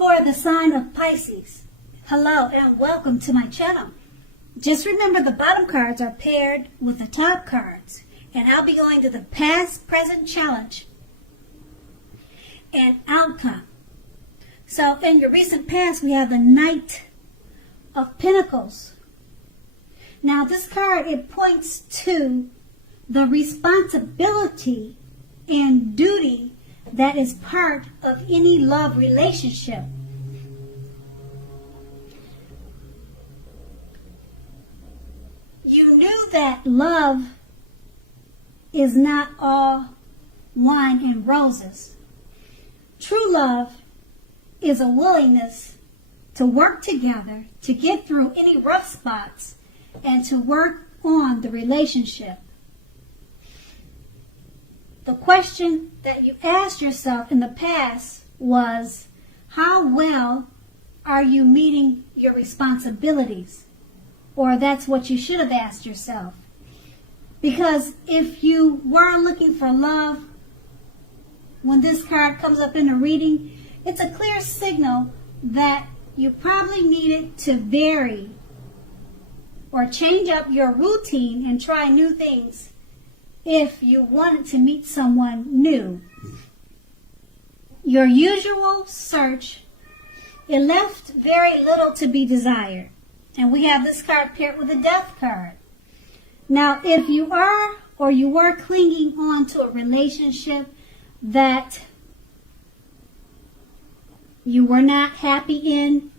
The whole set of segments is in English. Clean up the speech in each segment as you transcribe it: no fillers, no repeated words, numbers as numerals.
for the sign of Pisces. Hello and welcome to my channel. Just remember the bottom cards are paired with the top cards, and I'll be going to the past, present challenge and outcome. So in your recent past, we have the Knight of Pentacles. Now this card, it points to the responsibility and duty that is part of any love relationship. You knew that love is not all wine and roses. True love is a willingness to work together to get through any rough spots and to work on the relationship. The question that you asked yourself in the past was, how well are you meeting your responsibilities? Or that's what you should have asked yourself. Because if you were looking for love, when this card comes up in a reading, it's a clear signal that you probably needed to vary or change up your routine and try new things if you wanted to meet someone new. Your usual search, it left very little to be desired. And we have this card paired with a Death card. Now, if you are or you were clinging on to a relationship that you were not happy in,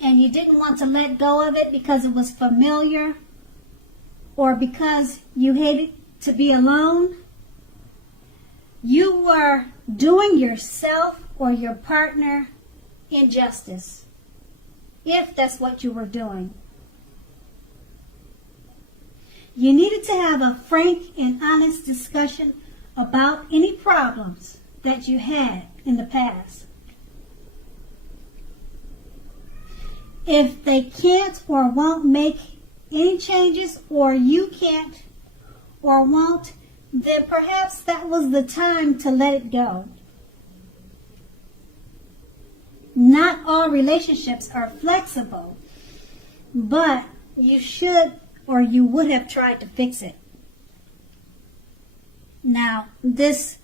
and you didn't want to let go of it because it was familiar, or because you hated to be alone, you were doing yourself or your partner injustice, if that's what you were doing. You needed to have a frank and honest discussion about any problems that you had in the past. If they can't or won't make any changes, or you can't or won't, then perhaps that was the time to let it go. Not all relationships are flexible, but you should or you would have tried to fix it. Now, this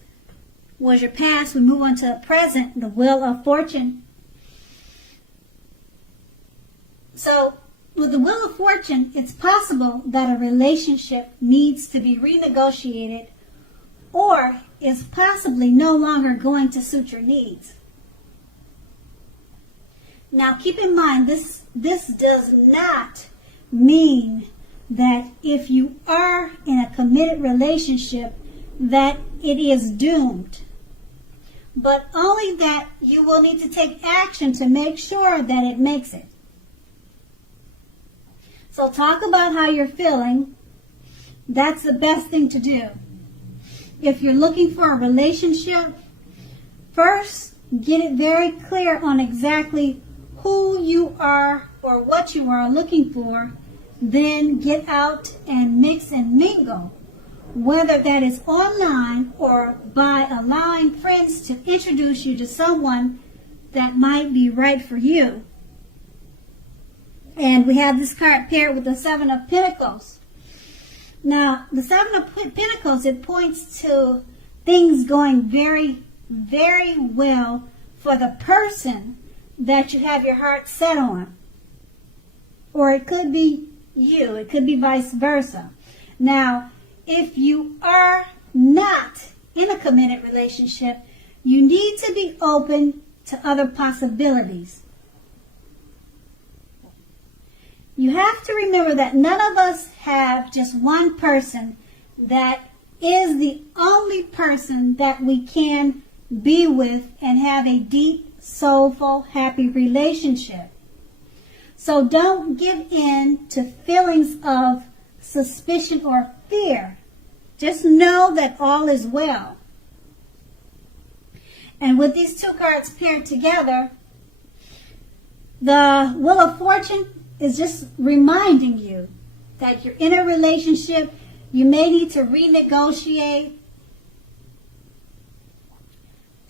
was your past. We move on to the present, the Wheel of Fortune. So, with the Wheel of Fortune, it's possible that a relationship needs to be renegotiated or is possibly no longer going to suit your needs. Now, keep in mind, this does not mean that if you are in a committed relationship that it is doomed, but only that you will need to take action to make sure that it makes it. So talk about how you're feeling. That's the best thing to do. If you're looking for a relationship, first get it very clear on exactly who you are or what you are looking for. Then get out and mix and mingle, whether that is online or by allowing friends to introduce you to someone that might be right for you. And we have this card paired with the Seven of Pentacles. Now, the Seven of Pentacles, it points to things going very, very well for the person that you have your heart set on. Or it could be you. It could be vice versa. Now, if you are not in a committed relationship, you need to be open to other possibilities. You have to remember that none of us have just one person that is the only person that we can be with and have a deep, soulful, happy relationship. So don't give in to feelings of suspicion or fear. Just know that all is well. And with these two cards paired together, the Wheel of Fortune is just reminding you that you're in a relationship. You may need to renegotiate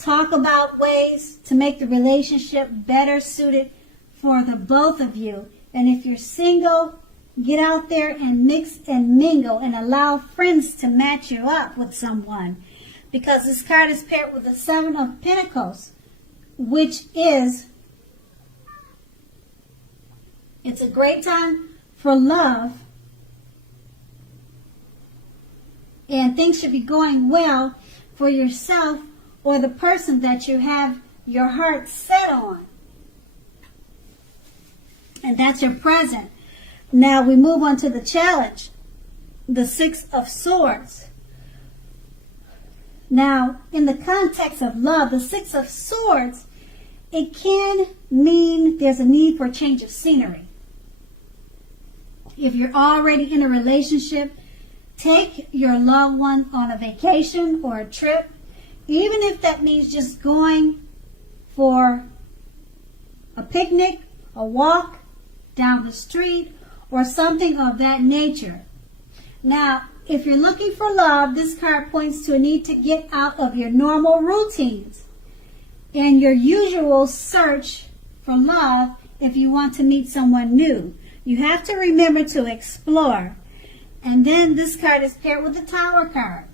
Talk about ways to make the relationship better suited for the both of you. And if you're single, get out there and mix and mingle and allow friends to match you up with someone. Because this card is paired with the Seven of Pentacles, which is, it's a great time for love. And things should be going well for yourself or the person that you have your heart set on. And that's your present. Now we move on to the challenge, the Six of Swords. Now, in the context of love, the Six of Swords, it can mean there's a need for a change of scenery. If you're already in a relationship, take your loved one on a vacation or a trip, even if that means just going for a picnic, a walk down the street, or something of that nature. Now, if you're looking for love, this card points to a need to get out of your normal routines and your usual search for love if you want to meet someone new. You have to remember to explore. And then this card is paired with the Tower card.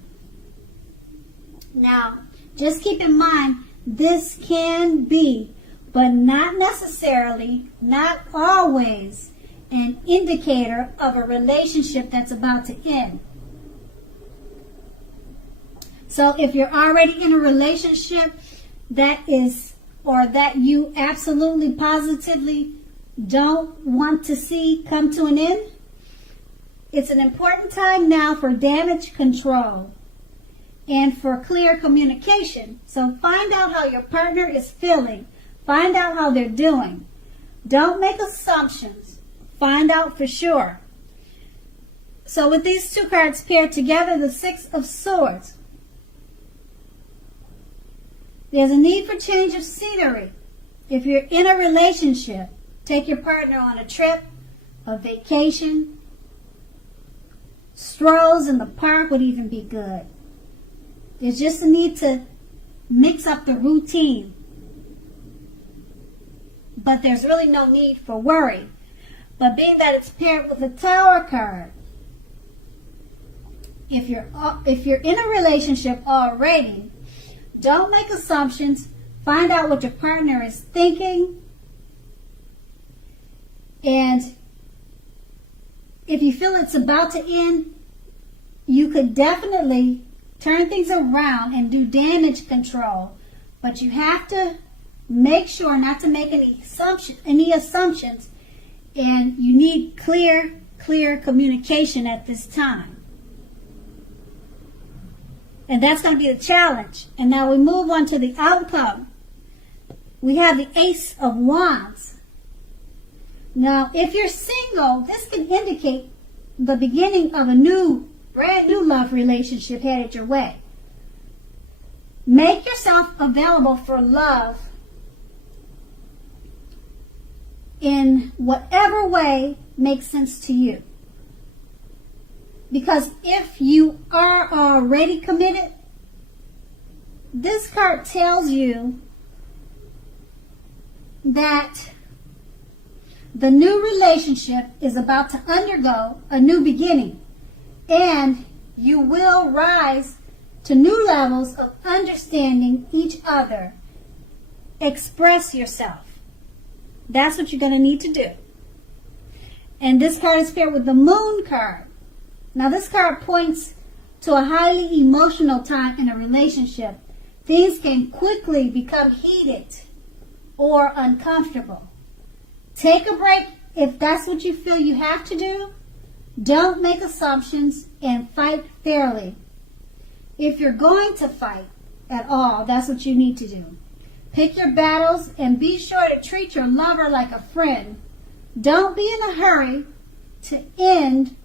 Now, just keep in mind, this can be, but not necessarily, not always, an indicator of a relationship that's about to end. So if you're already in a relationship that is, or that you absolutely positively don't want to see come to an end, it's an important time now for damage control and for clear communication. So find out how your partner is feeling. Find out how they're doing. Don't make assumptions. Find out for sure. So with these two cards paired together, the Six of Swords, there's a need for change of scenery. If you're in a relationship, take your partner on a trip, a vacation. Strolls in the park would even be good. There's just a need to mix up the routine. But there's really no need for worry. But being that it's paired with the Tower card, if you're in a relationship already, don't make assumptions. Find out what your partner is thinking. And if you feel it's about to end, you could definitely turn things around and do damage control. But you have to make sure not to make any assumptions. And you need clear communication at this time. And that's going to be the challenge. And now we move on to the outcome. We have the Ace of Wands. Now, if you're single, this can indicate the beginning of a brand new love relationship headed your way. Make yourself available for love in whatever way makes sense to you. Because if you are already committed, this card tells you that the new relationship is about to undergo a new beginning, and you will rise to new levels of understanding each other. Express yourself. That's what you're going to need to do. And this card is paired with the Moon card. Now this card points to a highly emotional time in a relationship. Things can quickly become heated or uncomfortable. Take a break if that's what you feel you have to do. Don't make assumptions and fight fairly. If you're going to fight at all, that's what you need to do. Pick your battles and be sure to treat your lover like a friend. Don't be in a hurry to end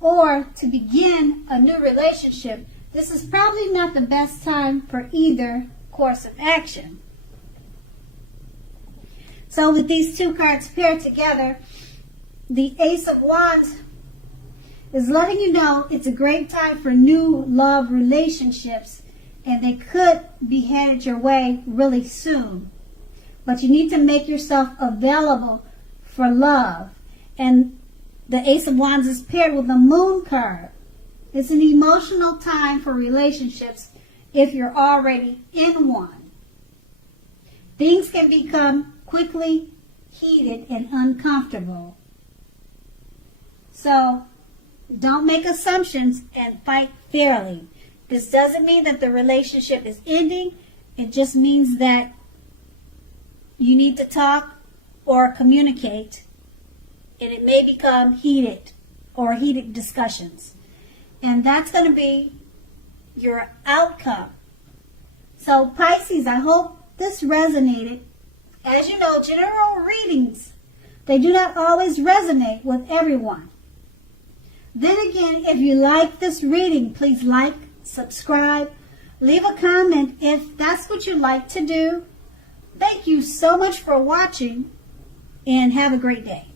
or to begin a new relationship. This is probably not the best time for either course of action. So with these two cards paired together, the Ace of Wands is letting you know it's a great time for new love relationships and they could be headed your way really soon. But you need to make yourself available for love. And the Ace of Wands is paired with the Moon card. It's an emotional time for relationships if you're already in one. Things can become quickly heated and uncomfortable. So don't make assumptions and fight fairly. This doesn't mean that the relationship is ending. It just means that you need to talk or communicate, and it may become heated or heated discussions. And that's going to be your outcome. So Pisces, I hope this resonated. As you know, general readings, they do not always resonate with everyone. Then again, if you like this reading, please like, subscribe, leave a comment if that's what you like to do. Thank you so much for watching, and have a great day.